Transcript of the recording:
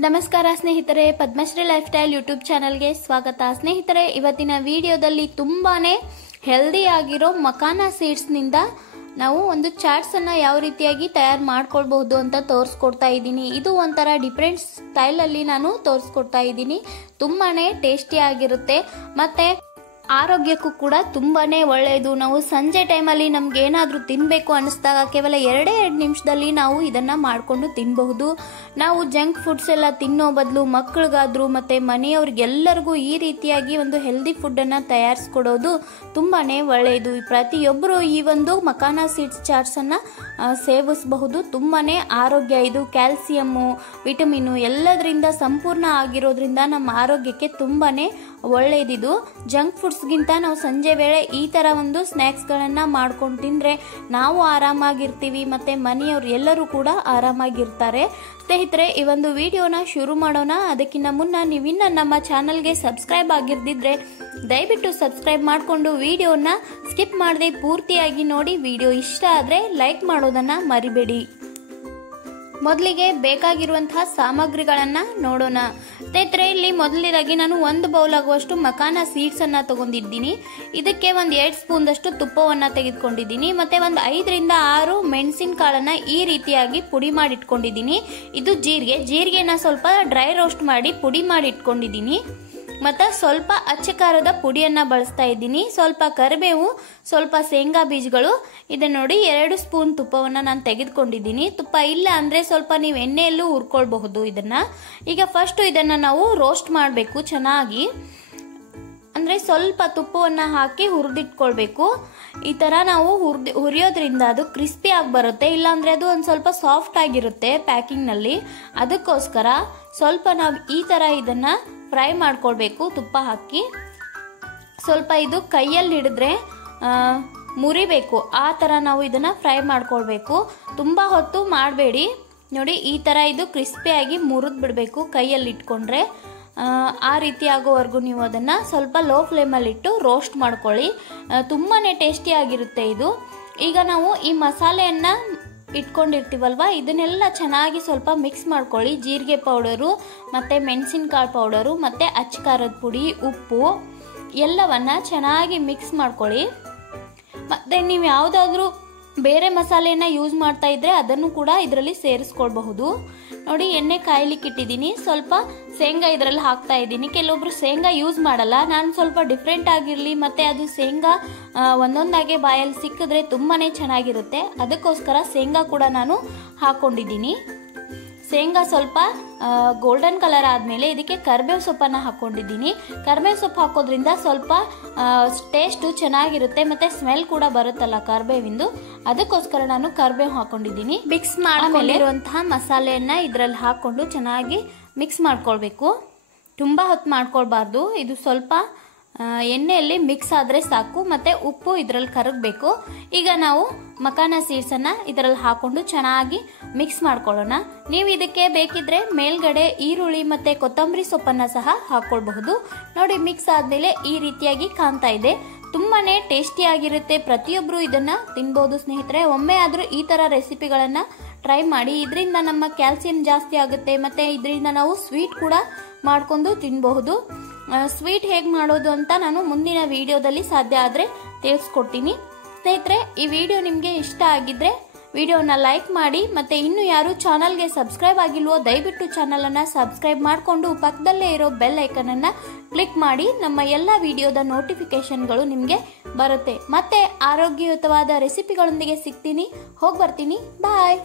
ನಮಸ್ಕಾರ ಸ್ನೇಹಿತರೆ, Padmashri life style YouTube ಚಾನಲ್ಗೆ ಸ್ವಾಗತ. ಸ್ನೇಹಿತರೆ, ಇವತ್ತಿನ ವಿಡಿಯೋದಲ್ಲಿ ತುಂಬಾನೇ ಹೆಲ್ದಿ ಆಗಿರೋ ಮಕಾನಾ ಸೀಡ್ಸ್ನಿಂದ ನಾವು ಒಂದು ಚಾಟ್ಸ್ ಅನ್ನ ಯಾವ ರೀತಿಯಾಗಿ ತಯಾರು ಮಾಡ್ಕೊಳ್ಬಹುದು ಅಂತ ತೋರಿಸ್ಕೊಡ್ತಾ ಇದ್ದೀನಿ. ಇದು ಒಂಥರ ಡಿಫ್ರೆಂಟ್ ಸ್ಟೈಲ್ ಅಲ್ಲಿ ನಾನು ತೋರಿಸ್ಕೊಡ್ತಾ ಇದ್ದೀನಿ. ತುಂಬಾನೇ ಟೇಸ್ಟಿ ಆಗಿರುತ್ತೆ ಮತ್ತೆ ಆರೋಗ್ಯಕ್ಕೂ ಕೂಡ ತುಂಬಾನೇ ಒಳ್ಳೆಯದು. ನಾವು ಸಂಜೆ ಟೈಮಲ್ಲಿ ನಮ್ಗೆ ಏನಾದ್ರೂ ತಿನ್ಬೇಕು ಅನಿಸಿದಾಗ ಕೇವಲ 2 ನಿಮಿಷದಲ್ಲಿ ನಾವು ಇದನ್ನ ಮಾಡ್ಕೊಂಡು ತಿನ್ನಬಹುದು. ನಾವು ಜಂಕ್ ಫುಡ್ಸ್ ಎಲ್ಲ ತಿನ್ನೋ ಬದಲು ಮಕ್ಕಳಿಗಾದ್ರೂ ಮತ್ತೆ ಮನೆಯವ್ರಿಗೆಲ್ಲರಿಗೂ ಈ ರೀತಿಯಾಗಿ ಒಂದು ಹೆಲ್ದಿ ಫುಡ್ ಅನ್ನ ತಯಾರಿಸ್ಕೊಡೋದು ತುಂಬಾನೇ ಒಳ್ಳೆಯದು. ಪ್ರತಿಯೊಬ್ಬರು ಈ ಒಂದು ಮಕಾನಾ ಸೀಡ್ಸ್ ಚಾಟ್ಸ್ ಅನ್ನ ಸೇವಿಸಬಹುದು. ತುಂಬಾನೇ ಆರೋಗ್ಯ, ಇದು ಕ್ಯಾಲ್ಸಿಯಮ್ಮು, ವಿಟಮಿನ್ ಎಲ್ಲದರಿಂದ ಸಂಪೂರ್ಣ ಆಗಿರೋದ್ರಿಂದ ನಮ್ಮ ಆರೋಗ್ಯಕ್ಕೆ ತುಂಬಾನೇ ಒಳ್ಳೆಯದಿದು. ಜಂಕ್ ಫುಡ್ಸ್ಗಿಂತ ನಾವು ಸಂಜೆ ವೇಳೆ ಈ ತರ ಒಂದು ಸ್ನ್ಯಾಕ್ಸ್ ಗಳನ್ನ ಮಾಡ್ಕೊಂಡು ತಿಂದ್ರೆ ನಾವು ಆರಾಮಾಗಿರ್ತೀವಿ ಮತ್ತೆ ಮನೆಯವರು ಎಲ್ಲರೂ ಕೂಡ ಆರಾಮಾಗಿರ್ತಾರೆ. ಸ್ನೇಹಿತರೆ, ಈ ಒಂದು ವಿಡಿಯೋನ ಶುರು ಮಾಡೋಣ. ಅದಕ್ಕಿಂತ ಮುನ್ನ ನೀವಿನ್ನ ನಮ್ಮ ಚಾನಲ್ಗೆ ಸಬ್ಸ್ಕ್ರೈಬ್ ಆಗಿರ್ದಿದ್ರೆ ದಯವಿಟ್ಟು ಸಬ್ಸ್ಕ್ರೈಬ್ ಮಾಡಿಕೊಂಡು ವಿಡಿಯೋನ ಸ್ಕಿಪ್ ಮಾಡದೆ ಪೂರ್ತಿಯಾಗಿ ನೋಡಿ. ವಿಡಿಯೋ ಇಷ್ಟ ಆದ್ರೆ ಲೈಕ್ ಮಾಡೋದನ್ನ ಮರಿಬೇಡಿ. ಮೊದಲಿಗೆ ಬೇಕಾಗಿರುವಂತಹ ಸಾಮಗ್ರಿಗಳನ್ನ ನೋಡೋಣ. ಸ್ನೇಹಿತರೆ, ಇಲ್ಲಿ ಮೊದಲನೇದಾಗಿ ನಾನು 1 ಬೌಲ್ ಆಗುವಷ್ಟು ಮಕಾನಾ ಸೀಡ್ಸ್ ಅನ್ನ ತಗೊಂಡಿದ್ದೀನಿ. ಇದಕ್ಕೆ ಒಂದು 2 ಸ್ಪೂನ್ ದಷ್ಟು ತುಪ್ಪವನ್ನ ತೆಗೆದುಕೊಂಡಿದ್ದೀನಿ. ಮತ್ತೆ ಒಂದು 5 ರಿಂದ 6 ಮೆಣಸಿನ ಕಾಳನ್ನ ಈ ರೀತಿಯಾಗಿ ಪುಡಿ ಮಾಡಿ ಇಟ್ಕೊಂಡಿದ್ದೀನಿ. ಇದು ಜೀರಿಗೆನ ಸ್ವಲ್ಪ ಡ್ರೈ ರೋಸ್ಟ್ ಮಾಡಿ ಪುಡಿ ಮಾಡಿ ಇಟ್ಕೊಂಡಿದ್ದೀನಿ. ಮತ್ತೆ ಸ್ವಲ್ಪ ಅಚ್ಚ ಖಾರದ ಪುಡಿಯನ್ನ ಬಳಸ್ತಾ ಇದ್ದೀನಿ. ಸ್ವಲ್ಪ ಕರಿಬೇವು, ಸ್ವಲ್ಪ ಶೇಂಗಾ ಬೀಜಗಳು. ಇದನ್ನ ನೋಡಿ 2 ಸ್ಪೂನ್ ತುಪ್ಪವನ್ನ ನಾನು ತೆಗೆದುಕೊಂಡಿದ್ದೀನಿ. ತುಪ್ಪ ಇಲ್ಲ ಅಂದ್ರೆ ಸ್ವಲ್ಪ ನೀವು ಎಣ್ಣೆಯಲ್ಲೂ ಹುರ್ಕೊಳ್ಬಹುದು ಇದನ್ನ. ಈಗ ಫಸ್ಟ್ ಇದನ್ನ ನಾವು ರೋಸ್ಟ್ ಮಾಡಬೇಕು ಚೆನ್ನಾಗಿ. ಅಂದ್ರೆ ಸ್ವಲ್ಪ ತುಪ್ಪವನ್ನ ಹಾಕಿ ಹುರಿದಿಟ್ಕೊಳ್ಬೇಕು. ಈ ತರ ನಾವು ಹುರಿಯೋದ್ರಿಂದ ಅದು ಕ್ರಿಸ್ಪಿ ಆಗಿ ಬರುತ್ತೆ. ಇಲ್ಲಾಂದ್ರೆ ಅದು ಒಂದ್ ಸ್ವಲ್ಪ ಸಾಫ್ಟ್ ಆಗಿರುತ್ತೆ ಪ್ಯಾಕಿಂಗ್ ನಲ್ಲಿ. ಅದಕ್ಕೋಸ್ಕರ ಸ್ವಲ್ಪ ನಾವು ಈ ತರ ಇದನ್ನ ಫ್ರೈ ಮಾಡ್ಕೊಳ್ಬೇಕು ತುಪ್ಪ ಹಾಕಿ. ಸ್ವಲ್ಪ ಇದು ಕೈಯಲ್ಲಿ ಹಿಡಿದ್ರೆ ಮುರಿಬೇಕು, ಆ ತರ ನಾವು ಇದನ್ನ ಫ್ರೈ ಮಾಡ್ಕೊಳ್ಬೇಕು. ತುಂಬಾ ಹೊತ್ತು ಮಾಡಬೇಡಿ. ನೋಡಿ, ಈ ತರ ಇದು ಕ್ರಿಸ್ಪಿಯಾಗಿ ಮುರಿದ್ ಬಿಡ್ಬೇಕು ಕೈಯಲ್ಲಿ ಇಟ್ಕೊಂಡ್ರೆ. ಆ ರೀತಿ ಆಗೋವರೆಗೂ ನೀವು ಅದನ್ನ ಸ್ವಲ್ಪ ಲೋ ಫ್ಲೇಮಲ್ಲಿ ಇಟ್ಟು ರೋಸ್ಟ್ ಮಾಡ್ಕೊಳ್ಳಿ. ತುಂಬಾನೇ ಟೇಸ್ಟಿ ಆಗಿರುತ್ತೆ ಇದು. ಈಗ ನಾವು ಈ ಮಸಾಲೆಯನ್ನ ಇಟ್ಕೊಂಡಿರ್ತೀವಲ್ವಾ, ಇದನ್ನೆಲ್ಲ ಚೆನ್ನಾಗಿ ಸ್ವಲ್ಪ ಮಿಕ್ಸ್ ಮಾಡ್ಕೊಳ್ಳಿ. ಜೀರಿಗೆ ಪೌಡರು ಮತ್ತೆ ಮೆಣಸಿನಕಾಳು ಪೌಡರು ಮತ್ತೆ ಅಚ್ಚ ಖಾರದ ಪುಡಿ, ಉಪ್ಪು ಎಲ್ಲವನ್ನ ಚೆನ್ನಾಗಿ ಮಿಕ್ಸ್ ಮಾಡ್ಕೊಳ್ಳಿ. ಮತ್ತೆ ನೀವು ಯಾವುದಾದ್ರೂ ಬೇರೆ ಮಸಾಲೆಯನ್ನ ಯೂಸ್ ಮಾಡ್ತಾ ಇದ್ರೆ ಅದನ್ನು ಕೂಡ ಇದರಲ್ಲಿ ಸೇರಿಸ್ಕೊಳ್ಬಹುದು. ನೋಡಿ, ಎಣ್ಣೆ ಕಾಯ್ಲಿಕ್ಕೆ ಇಟ್ಟಿದ್ದೀನಿ. ಸ್ವಲ್ಪ ಶೇಂಗಾ ಇದರಲ್ಲಿ ಹಾಕ್ತಾ ಇದ್ದೀನಿ. ಕೆಲವೊಬ್ರು ಶೇಂಗಾ ಯೂಸ್ ಮಾಡಲ್ಲ. ನಾನು ಸ್ವಲ್ಪ ಡಿಫ್ರೆಂಟ್ ಆಗಿರ್ಲಿ ಮತ್ತೆ ಅದು ಶೇಂಗಾ ಒಂದೊಂದಾಗೆ ಬಾಯಲ್ಲಿ ಸಿಕ್ಕಿದ್ರೆ ತುಂಬಾನೇ ಚೆನ್ನಾಗಿರುತ್ತೆ. ಅದಕ್ಕೋಸ್ಕರ ಶೇಂಗಾ ಕೂಡ ನಾನು ಹಾಕೊಂಡಿದ್ದೀನಿ. ಶೇಂಗಾ ಸ್ವಲ್ಪ ಗೋಲ್ಡನ್ ಕಲರ್ ಆದ್ಮೇಲೆ ಇದಕ್ಕೆ ಕರಿಬೇವು ಸೊಪ್ಪನ್ನ ಹಾಕೊಂಡಿದ್ದೀನಿ. ಕರಿಬೇವು ಸೊಪ್ಪು ಹಾಕೋದ್ರಿಂದ ಸ್ವಲ್ಪ ಟೇಸ್ಟ್ ಚೆನ್ನಾಗಿರುತ್ತೆ ಮತ್ತೆ ಸ್ಮೆಲ್ ಕೂಡ ಬರುತ್ತಲ್ಲ ಕರಿಬೇವಿಂದು. ಅದಕ್ಕೋಸ್ಕರ ನಾನು ಕರಿಬೇವು ಹಾಕೊಂಡಿದ್ದೀನಿ. ಮಿಕ್ಸ್ ಮಾಡಿರುವಂತಹ ಮಸಾಲೆಯನ್ನ ಇದರಲ್ಲಿ ಹಾಕೊಂಡು ಚೆನ್ನಾಗಿ ಮಿಕ್ಸ್ ಮಾಡ್ಕೊಳ್ಬೇಕು. ತುಂಬಾ ಹೊತ್ತು ಮಾಡ್ಕೊಳ್ಬಾರ್ದು. ಇದು ಸ್ವಲ್ಪ ಎಣ್ಣೆಯಲ್ಲಿ ಮಿಕ್ಸ್ ಆದ್ರೆ ಸಾಕು. ಮತ್ತೆ ಉಪ್ಪು ಇದರಲ್ಲಿ ಕರಗಬೇಕು. ಈಗ ನಾವು ಮಕಾನಾ ಸೀಡ್ಸ್ ಅನ್ನ ಇದರಲ್ಲಿ ಹಾಕೊಂಡು ಚೆನ್ನಾಗಿ ಮಿಕ್ಸ್ ಮಾಡ್ಕೊಳ್ಳೋಣ. ನೀವು ಇದಕ್ಕೆ ಬೇಕಿದ್ರೆ ಮೇಲ್ಗಡೆ ಈರುಳ್ಳಿ ಮತ್ತೆ ಕೊತ್ತಂಬರಿ ಸೊಪ್ಪನ್ನ ಸಹ ಹಾಕೊಳ್ಬಹುದು. ನೋಡಿ, ಮಿಕ್ಸ್ ಆದ್ಮೇಲೆ ಈ ರೀತಿಯಾಗಿ ಕಾಣ್ತಾ ಇದೆ. ತುಂಬಾನೇ ಟೇಸ್ಟಿ ಆಗಿರುತ್ತೆ. ಪ್ರತಿಯೊಬ್ರು ಇದನ್ನ ತಿನ್ಬಹುದು ಸ್ನೇಹಿತರೆ. ಒಮ್ಮೆ ಆದ್ರೂ ಈ ತರ ರೆಸಿಪಿಗಳನ್ನ ಟ್ರೈ ಮಾಡಿ. ಇದರಿಂದ ನಮ್ಮ ಕ್ಯಾಲ್ಸಿಯಂ ಜಾಸ್ತಿ ಆಗುತ್ತೆ ಮತ್ತೆ ಇದರಿಂದ ನಾವು ಸ್ವೀಟ್ ಕೂಡ ಮಾಡ್ಕೊಂಡು ತಿನ್ಬಹುದು. ಸ್ವೀಟ್ ಹೇಗೆ ಮಾಡೋದು ಅಂತ ನಾನು ಮುಂದಿನ ವಿಡಿಯೋದಲ್ಲಿ ಸಾಧ್ಯ ಆದ್ರೆ ತಿಳಿಸ್ಕೊಡ್ತೀನಿ. ಸ್ನೇಹಿತರೆ, ಈ ವಿಡಿಯೋ ನಿಮ್ಗೆ ಇಷ್ಟ ಆಗಿದ್ರೆ ವಿಡಿಯೋನ ಲೈಕ್ ಮಾಡಿ. ಮತ್ತೆ ಇನ್ನು ಯಾರು ಚಾನಲ್ಗೆ ಸಬ್ಸ್ಕ್ರೈಬ್ ಆಗಿಲ್ವೋ ದಯವಿಟ್ಟು ಚಾನಲ್ ಅನ್ನ ಸಬ್ಸ್ಕ್ರೈಬ್ ಮಾಡಿಕೊಂಡು ಪಕ್ಕದಲ್ಲೇ ಇರೋ ಬೆಲ್ ಐಕನ್ ಅನ್ನ ಕ್ಲಿಕ್ ಮಾಡಿ. ನಮ್ಮ ಎಲ್ಲ ವಿಡಿಯೋದ ನೋಟಿಫಿಕೇಶನ್ಗಳು ನಿಮ್ಗೆ ಬರುತ್ತೆ. ಮತ್ತೆ ಆರೋಗ್ಯಯುತವಾದ ರೆಸಿಪಿಗಳೊಂದಿಗೆ ಸಿಗ್ತೀನಿ. ಹೋಗಿ ಬರ್ತೀನಿ. ಬಾಯ್.